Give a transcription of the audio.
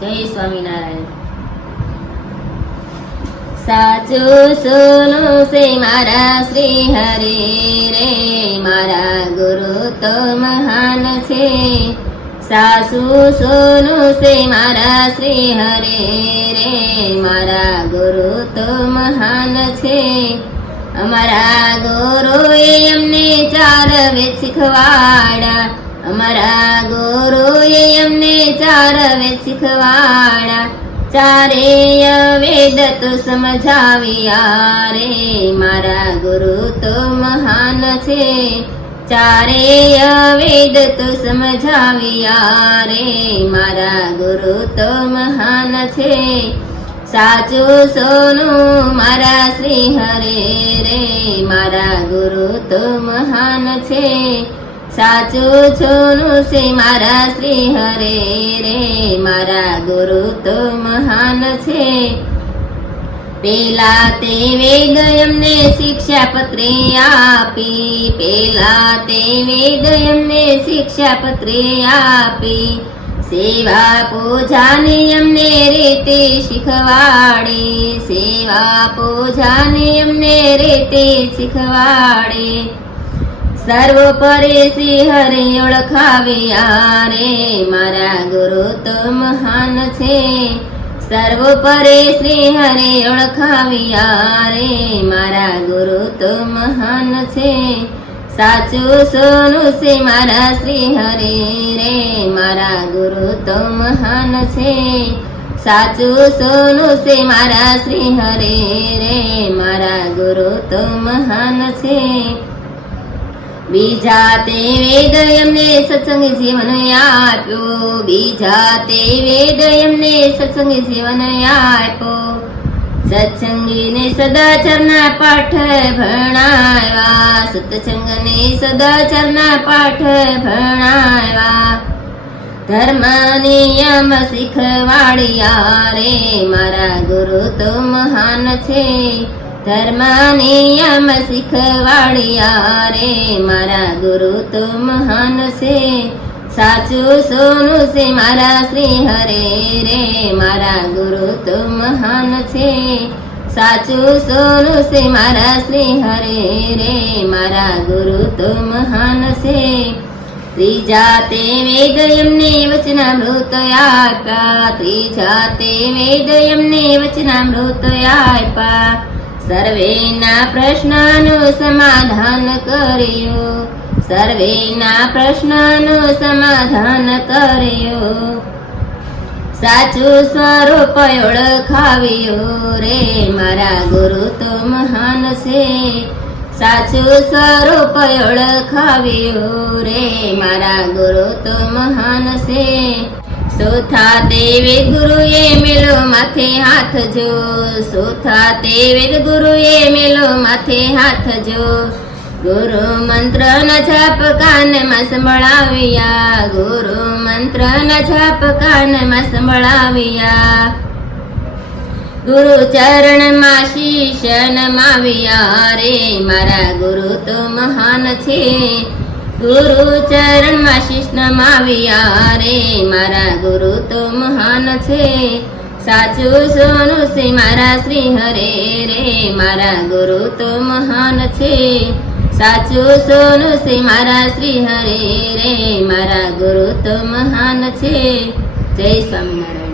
જય સ્વામિનારાયણ. સાચું સોનું છે મારા શ્રી હરે રે, મારા ગુરુ તો મહાન છે. સાસુ સોનું છે મારા શ્રી હરે રે, મારા ગુરુ તો મહાન છે. અમારા ગુરુએ અમને ચાર વેદ શીખવાડા. અમારા ગુરુએ અમને ચાર વેદ શીખવાડા. ચારેય વેદ તો સમજાવ્યા રે. મારા ગુરુ તો મહાન છે. ચારેય વેદ તો સમજાવ્યા રે. મારા ગુરુ તો મહાન છે. સાચું સોનું મારા શ્રી હરે રે. મારા ગુરુ તો મહાન છે. સાચું છોનું છે મારા શ્રી હરે રે. મારા ગુરુ તો મહાન છે. પેલા તે વેદ એમને શિક્ષા પત્રે આપી. પેલા તે વેદ એમને શિક્ષા પત્રે આપી. સેવા પૂજાને એમને રીતે શીખવાડી. સેવા પૂજાને એમને રીતે શીખવાડી. સર્વોપરી શ્રી હરે ઓળખાવ્યા રે મારા ગુરુ તો મહાન છે. સર્વ શ્રી હરે ઓળખાવ્યા રે મારા ગુરુ તો મહાન છે. સાચું સોનું છે મારા શ્રી હરે રે મારા ગુરુ તો મહાન છે. સાચું સોનું છે મારા શ્રી હરે રે મારા ગુરુ તો મહાન છે. બીજા તે વેદ એમને સત્સંગ જીવન આપ્યો. બીજા તે વેદ એમને સત્સંગ જીવન આપ્યો. સત્સંગીને સદાચરના પાઠ ભણાવ્યા. સત્સંગને સદાચરના પાઠ ભણાવ્યા. ધર્મ નિયમ શીખવાડ્યા રે. મારા ગુરુ તો મહાન છે. ધર્મ નિયમ શીખવાડ્યા રે. મારા ગુરુ તો મહાન છે. સાચું સોનું છે મારા શ્રી હરે રે. મારા ગુરુ તો મહાન છે. સાચું સોનું છે મારા શ્રી હરે રે. મારા ગુરુ તો મહાન છે. ત્રીજા તે વેદ એમને વચનામૃત આપ્યા. ત્રીજા તે વેદ એમને વચનામૃત આપ્યા. સર્વેના પ્રશ્નનું સમાધાન કર્યું. સર્વેના પ્રશ્નનું સમાધાન કર્યું. સાચું સ્વરૂપ ઓળખાવ્યું રે મારા ગુરુ તો મહાન છે. સાચું સ્વરૂપ ઓળખાવ્યું રે મારા ગુરુ તો મહાન છે. સુથા દેવી ગુરુએ મેલો માથે હાથ જો સોથા દેવે ગુરુએ મેલો માથે હાથ જો. ગુરુ મંત્ર ન જાપ, કાનમાં સંભળાવ્યા. ગુરુ મંત્ર ન જાપ, કાનમાં સંભળાવ્યા. ગુરુ ચરણમાં શીશ નમાવ્યા રે મારા ગુરુ તો મહાન છે. ગુરુ ચરણમાં શીશ નમાવ્યા રે મારા ગુરુ તો મહાન છે. સાચું સોનું છે મારા શ્રી હરે રે? મારા ગુરુ તો મહાન છે. સાચું સોનું છે મારા શ્રી હરે રે? મારા ગુરુ તો મહાન છે. જય સ્વામિનારાયણ.